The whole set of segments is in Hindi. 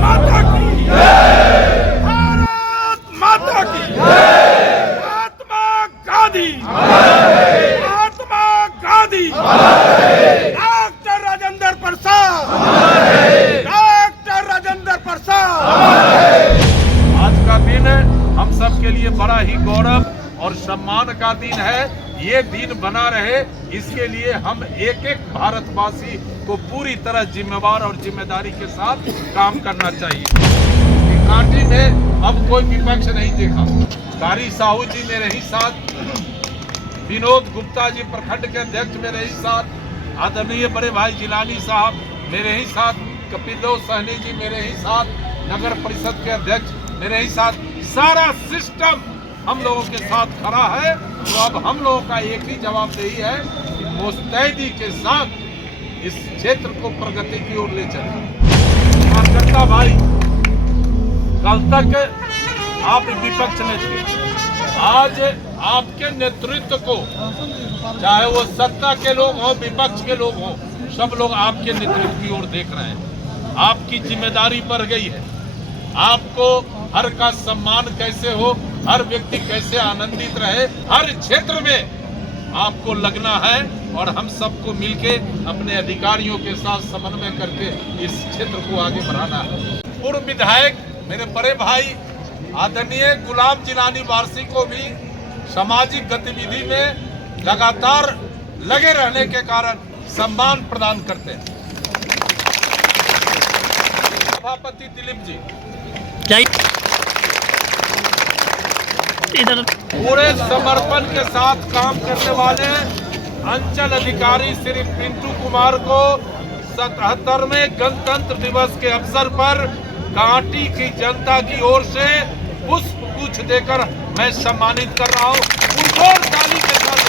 माता की जय, भारत माता की जय, महात्मा गांधी, महात्मा गांधी, डॉक्टर राजेंद्र प्रसाद, डॉक्टर राजेंद्र प्रसाद। आज का दिन हम सब के लिए बड़ा ही गौरव और सम्मान का दिन है। ये दिन बना रहे, इसके लिए हम एक एक भारतवासी को पूरी तरह जिम्मेवार और जिम्मेदारी के साथ काम करना चाहिए। कांटी में अब कोई विपक्ष नहीं देखा। कारी साहू जी मेरे ही साथ, विनोद गुप्ता जी प्रखंड के अध्यक्ष मेरे ही साथ, आदरणीय बड़े भाई जिलानी साहब मेरे ही साथ, कपिल सहनी जी मेरे ही साथ, नगर परिषद के अध्यक्ष मेरे ही साथ, सारा सिस्टम हम लोगों के साथ खड़ा है। तो अब हम लोगों का एक ही जवाबदेही है कि मुस्तैदी के साथ इस क्षेत्र को प्रगति की ओर ले चलें। कार्यकर्ता भाई, कल तक आप विपक्ष में थे, आज आपके नेतृत्व को, चाहे वो सत्ता के लोग हों, विपक्ष के लोग हों, सब लोग आपके नेतृत्व की ओर देख रहे हैं। आपकी जिम्मेदारी बढ़ गई है। आपको हर का सम्मान कैसे हो, हर व्यक्ति कैसे आनंदित रहे, हर क्षेत्र में आपको लगना है और हम सबको मिलके अपने अधिकारियों के साथ समन्वय करके इस क्षेत्र को आगे बढ़ाना है। पूर्व विधायक मेरे बड़े भाई आदरणीय गुलाम जिलानी वारसी को भी सामाजिक गतिविधि में लगातार लगे रहने के कारण सम्मान प्रदान करते हैं। सभापति दिलीप जी, पूरे समर्पण के साथ काम करने वाले अंचल अधिकारी श्री पिंटू कुमार को 77वें गणतंत्र दिवस के अवसर पर कांटी की जनता की ओर से पुष्प गुच्छ देकर मैं सम्मानित कर रहा हूं। उनको ताली के साथ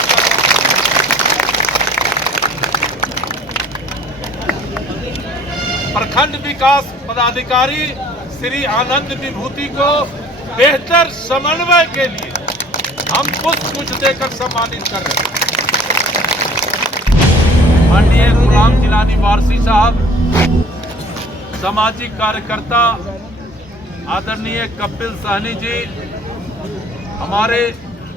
प्रखंड विकास पदाधिकारी श्री आनंद विभूति को बेहतर समन्वय के लिए हम पुष्प गुच्छ देकर सम्मानित कर रहे हैं। माननीय गुलाम जिलानी वारसी साहब, सामाजिक कार्यकर्ता आदरणीय कपिल सहनी जी, हमारे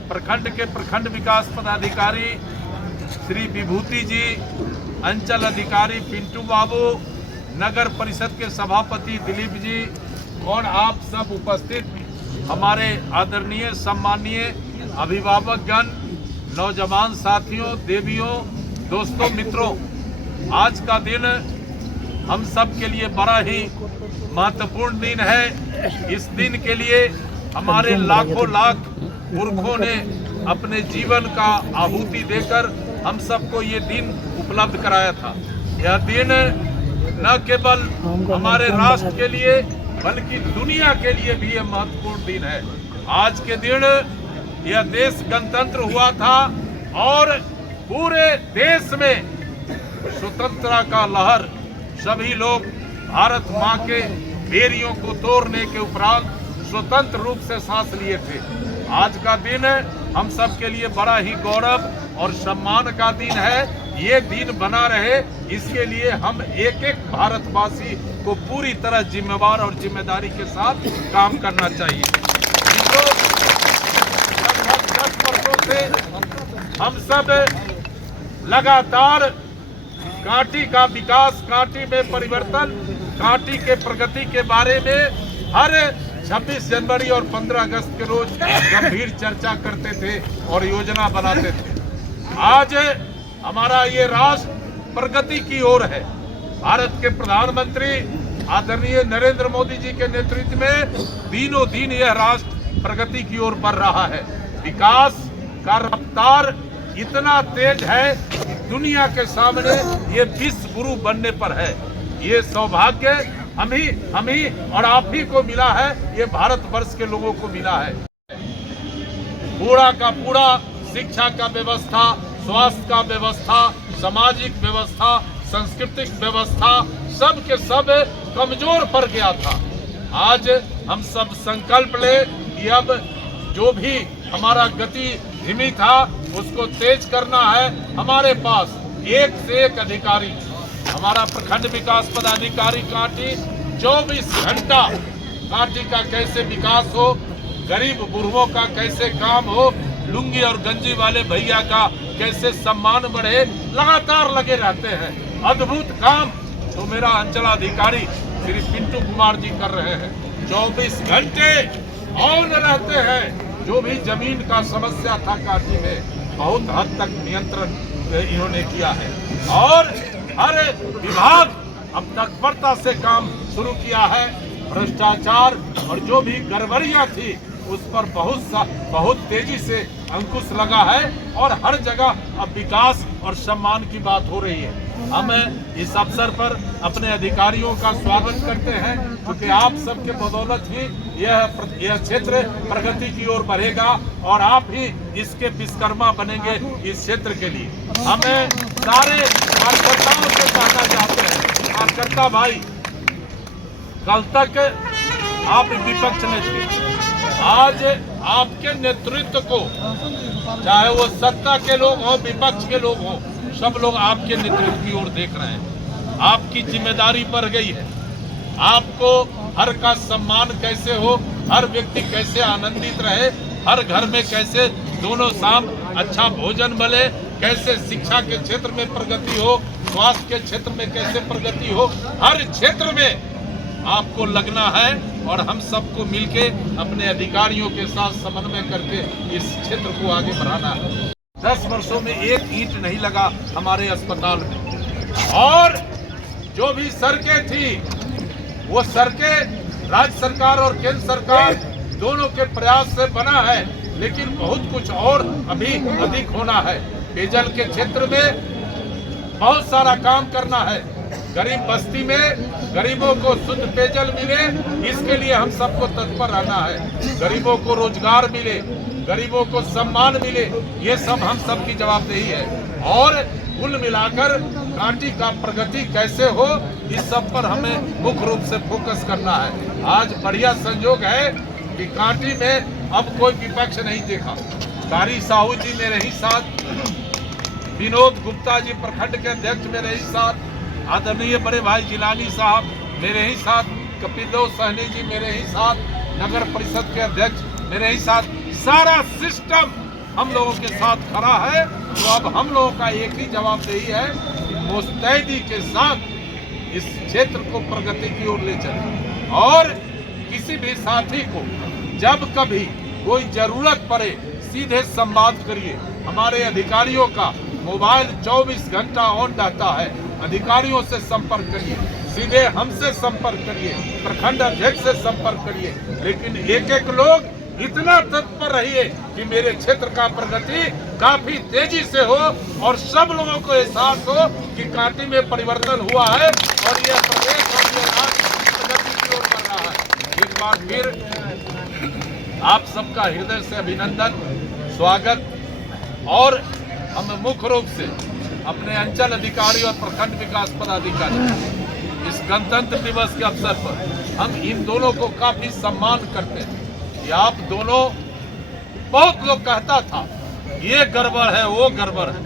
प्रखंड के प्रखंड विकास पदाधिकारी श्री विभूति जी, अंचल अधिकारी पिंटू बाबू, नगर परिषद के सभापति दिलीप जी और आप सब उपस्थित हमारे आदरणीय सम्मानीय अभिभावकगण, नौजवान साथियों, देवियों, दोस्तों, मित्रों, आज का दिन हम सब के लिए बड़ा ही महत्वपूर्ण दिन है। इस दिन के लिए हमारे लाखों लाख पुरखों ने अपने जीवन का आहुति देकर हम सबको ये दिन उपलब्ध कराया था। यह दिन न केवल हमारे राष्ट्र के लिए बल्कि दुनिया के लिए भी यह महत्वपूर्ण दिन है। आज के दिन यह देश गणतंत्र हुआ था और पूरे देश में स्वतंत्रता का लहर, सभी लोग भारत माँ के बेरियों को तोड़ने के उपरांत स्वतंत्र रूप से सांस लिए थे। आज का दिन हम सब के लिए बड़ा ही गौरव और सम्मान का दिन है। ये दिन बना रहे, इसके लिए हम एक एक भारतवासी को पूरी तरह जिम्मेवार और जिम्मेदारी के साथ काम करना चाहिए। लगभग 10 वर्षों से हम सब लगातार कांटी का विकास, कांटी में परिवर्तन, कांटी के प्रगति के बारे में हर 26 जनवरी और 15 अगस्त के रोज गंभीर चर्चा करते थे और योजना बनाते थे। आज हमारा ये राष्ट्र प्रगति की ओर है। भारत के प्रधानमंत्री आदरणीय नरेंद्र मोदी जी के नेतृत्व में दिनों दिन यह राष्ट्र प्रगति की ओर बढ़ रहा है। विकास का रफ्तार इतना तेज है कि दुनिया के सामने ये विश्व गुरु बनने पर है। ये सौभाग्य हम ही और आप ही को मिला है, ये भारतवर्ष के लोगों को मिला है। पूरा का पूरा शिक्षा का व्यवस्था, स्वास्थ्य का व्यवस्था, सामाजिक व्यवस्था, सांस्कृतिक व्यवस्था सब के सब कमजोर पड़ गया था। आज हम सब संकल्प ले कि अब जो भी हमारा गति धीमी था उसको तेज करना है। हमारे पास एक से एक अधिकारी, हमारा प्रखंड विकास पदाधिकारी कांटी 24 घंटा कांटी का कैसे विकास हो, गरीब बुढ़वों का कैसे काम हो, लुंगी और गंजी वाले भैया का कैसे सम्मान बढ़े, लगातार लगे रहते हैं। अद्भुत काम तो मेरा अंचलाधिकारी श्री पिंटू कुमार जी कर रहे हैं। 24 घंटे ऑन रहते हैं। जो भी जमीन का समस्या था कांटी में बहुत हद तक नियंत्रण इन्होंने किया है और हर विभाग अब तत्परता से काम शुरू किया है। भ्रष्टाचार और जो भी गड़बड़ियां थी उस पर बहुत तेजी से अंकुश लगा है और हर जगह अब विकास और सम्मान की बात हो रही है। हम इस अवसर पर अपने अधिकारियों का स्वागत करते हैं क्योंकि आप सबके बदौलत ही यह क्षेत्र प्रगति की ओर बढ़ेगा और आप ही इसके विश्वकर्मा बनेंगे इस क्षेत्र के लिए। हमें सारे कार्यकर्ताओं से कहना चाहते हैं, कार्यकर्ता भाई, कल तक आप विपक्ष में थे, आज आपके नेतृत्व को, चाहे वो सत्ता के लोग हो विपक्ष के लोग हो, सब लोग आपके नेतृत्व की ओर देख रहे हैं। आपकी जिम्मेदारी बढ़ गई है। आपको हर का सम्मान कैसे हो, हर व्यक्ति कैसे आनंदित रहे, हर घर में कैसे दोनों शाम अच्छा भोजन मिले, कैसे शिक्षा के क्षेत्र में प्रगति हो, स्वास्थ्य के क्षेत्र में कैसे प्रगति हो, हर क्षेत्र में आपको लगना है और हम सबको मिलके अपने अधिकारियों के साथ समन्वय करके इस क्षेत्र को आगे बढ़ाना है। 10 वर्षों में एक ईंट नहीं लगा हमारे अस्पताल में और जो भी सड़कें थी वो सड़कें राज्य सरकार और केंद्र सरकार दोनों के प्रयास से बना है, लेकिन बहुत कुछ और अभी अधिक होना है। पेयजल के क्षेत्र में बहुत सारा काम करना है। गरीब बस्ती में गरीबों को शुद्ध पेयजल मिले, इसके लिए हम सबको तत्पर रहना है। गरीबों को रोजगार मिले, गरीबों को सम्मान मिले, ये सब हम सब की जवाबदेही है और कुल मिलाकर कांटी का प्रगति कैसे हो, इस सब पर हमें मुख्य रूप से फोकस करना है। आज बढ़िया संयोग है कि कांटी में अब कोई विपक्ष नहीं देखा। कारी साहू जी मेरे ही साथ, विनोद गुप्ता जी प्रखंड के अध्यक्ष मेरे ही साथ, आदरणीय बड़े भाई जिलानी साहब मेरे ही साथ, कपिल सहनी जी मेरे ही साथ, नगर परिषद के अध्यक्ष मेरे ही साथ, सारा सिस्टम हम लोगों के साथ खड़ा है। तो अब हम लोगों का एक ही जवाबदेही है कि मुस्तैदी के साथ इस क्षेत्र को प्रगति की ओर ले चले और किसी भी साथी को जब कभी कोई जरूरत पड़े सीधे संवाद करिए। हमारे अधिकारियों का मोबाइल 24 घंटा ऑन रहता है। अधिकारियों से संपर्क करिए, सीधे हमसे संपर्क करिए, प्रखंड अध्यक्ष से संपर्क करिए, लेकिन एक एक लोग इतना तत्पर रहिए कि मेरे क्षेत्र का प्रगति काफी तेजी से हो और सब लोगों को एहसास हो कि कांटी में परिवर्तन हुआ है और यह प्रदेश और यह राज्य प्रगति की ओर बढ़ रहा है। एक बार फिर आप सबका हृदय से अभिनंदन, स्वागत। और हम मुख्य रूप से अपने अंचल अधिकारी और प्रखंड विकास पदाधिकारी इस गणतंत्र दिवस के अवसर पर हम इन दोनों को काफी सम्मान करते हैं कि आप दोनों, बहुत लोग कहता था ये गड़बड़ है वो गड़बड़ है,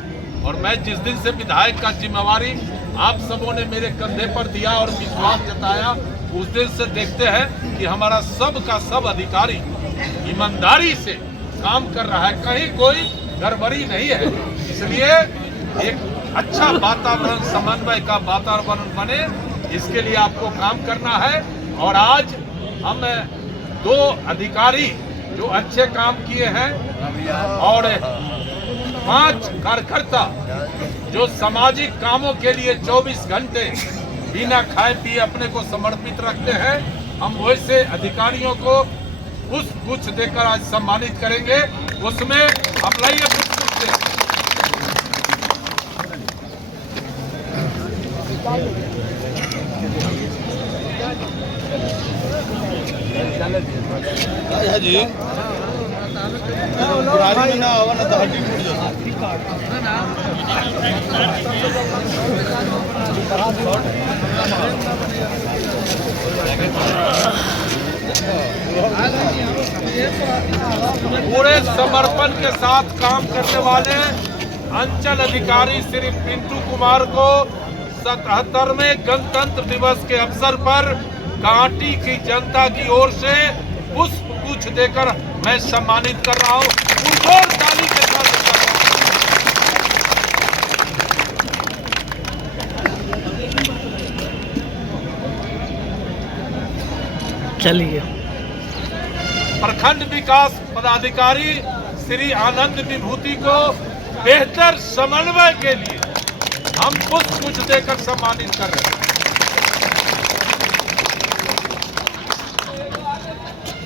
और मैं जिस दिन से विधायक का जिम्मेवारी आप सबों ने मेरे कंधे पर दिया और विश्वास जताया, उस दिन से देखते हैं कि हमारा सब का सब अधिकारी ईमानदारी से काम कर रहा है, कहीं कोई गड़बड़ी नहीं है। इसलिए एक अच्छा वातावरण, समन्वय का वातावरण बने, इसके लिए आपको काम करना है। और आज हम 2 अधिकारी जो अच्छे काम किए हैं और 5 कार्यकर्ता जो सामाजिक कामों के लिए 24 घंटे बिना खाए पिए अपने को समर्पित रखते हैं, हम वैसे अधिकारियों को कुछ देकर आज सम्मानित करेंगे। उसमें हम लाइए कुछ जी पुरानी में ना आवा ना तो हड्डी टूट जाता। पूरे समर्पण के साथ काम करने वाले अंचल अधिकारी श्री पिंटू कुमार को 77वें गणतंत्र दिवस के अवसर पर कांटी की जनता की ओर से पुष्प गुच्छ देकर मैं सम्मानित कर रहा हूं। जोरदार ताली के साथ चलिए। प्रखंड विकास पदाधिकारी श्री आनंद विभूति को बेहतर समन्वय के लिए हम पुष्प गुच्छ देकर सम्मानित कर रहे हैं।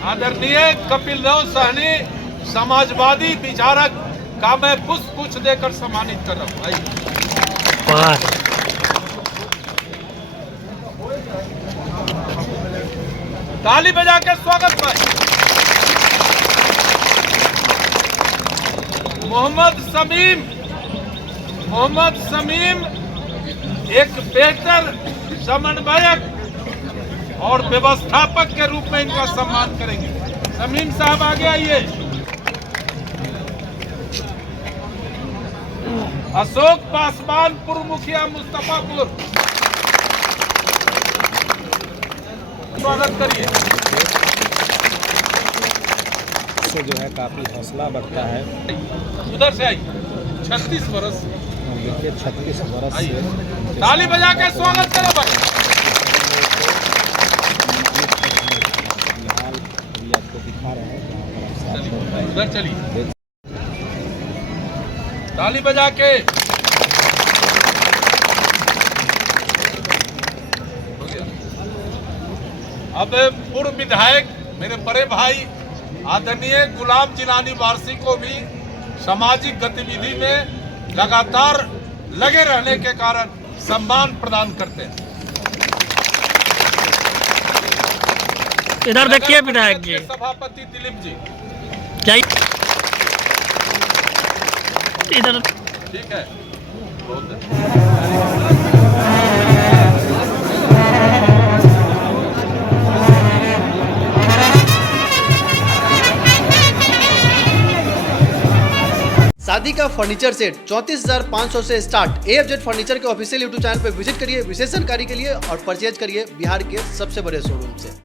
आदरणीय कपिल देव सहनी समाजवादी विचारक का मैं पुष्प गुच्छ देकर सम्मानित कर रहा हूं। वाह। ताली बजा के स्वागत भाई। मोहम्मद शमीम एक बेहतर समन्वयक और व्यवस्थापक के रूप में इनका सम्मान करेंगे। शमीम साहब आगे आइए। अशोक पासवान पूर्व मुखिया मुस्तफापुर, स्वागत करिए। इससे जो है काफी हौसला बढ़ता है। उधर से आई 36 वर्ष। देखिए 36 वर्ष से ताली बजा के स्वागत करो भाई। अभी आपको दिखा रहे हैं। उधर चलिए। ताली बजा के। अब पूर्व विधायक मेरे बड़े भाई आदरणीय गुलाम जिलानी वारसी को भी सामाजिक गतिविधि में लगातार लगे रहने के कारण सम्मान प्रदान करते हैं। इधर देखिए विधायक जी। सभापति दिलीप जी जाइए इधर। ठीक है। शादी का फर्नीचर सेट 34,500 से स्टार्ट। AFZ फर्नीचर के ऑफिशियल यूट्यूब चैनल पर विजिट करिए विशेष जानकारी के लिए और परचेज करिए बिहार के सबसे बड़े शोरूम से।